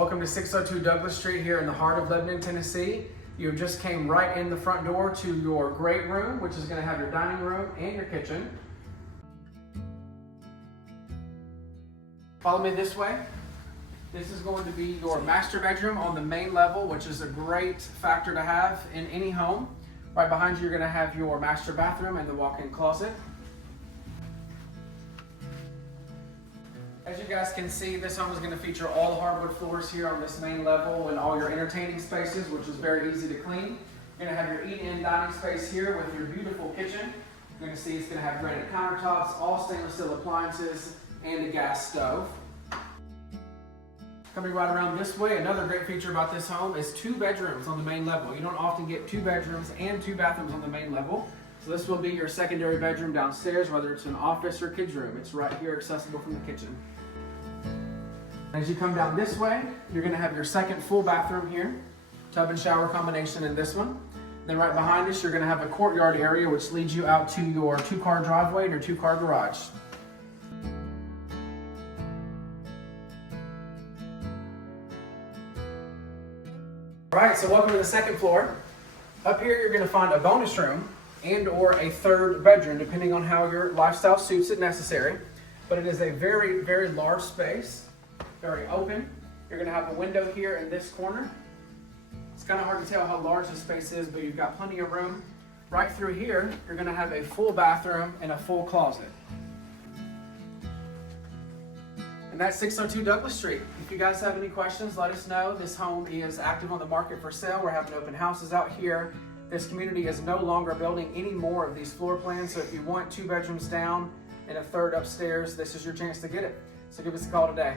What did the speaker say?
Welcome to 602 Douglas Street here in the heart of Lebanon, Tennessee. You just came right in the front door to your great room, which is going to have your dining room and your kitchen. Follow me this way. This is going to be your master bedroom on the main level, which is a great factor to have in any home. Right behind you, you're going to have your master bathroom and the walk-in closet. As you guys can see, this home is going to feature all the hardwood floors here on this main level and all your entertaining spaces, which is very easy to clean. You're going to have your eat-in dining space here with your beautiful kitchen. You're going to see it's going to have granite countertops, all stainless steel appliances, and a gas stove. Coming right around this way, another great feature about this home is 2 bedrooms on the main level. You don't often get 2 bedrooms and 2 bathrooms on the main level. So this will be your secondary bedroom downstairs, whether it's an office or kids room. It's right here accessible from the kitchen. As you come down this way, you're going to have your second full bathroom here, tub and shower combination in this one. Then right behind us, you're going to have a courtyard area which leads you out to your 2-car driveway and your 2-car garage. All right, so welcome to the second floor. Up here, you're going to find a bonus room and or a 3rd bedroom, depending on how your lifestyle suits it necessary. But it is a very, very large space. Very open. You're going to have a window here in this corner. It's kind of hard to tell how large the space is, but you've got plenty of room. Right through here, you're going to have a full bathroom and a full closet. And that's 602 Douglas Street. If you guys have any questions, let us know. This home is active on the market for sale. We're having open houses out here. This community is no longer building any more of these floor plans, so if you want 2 bedrooms down and a 3rd upstairs, this is your chance to get it. So give us a call today.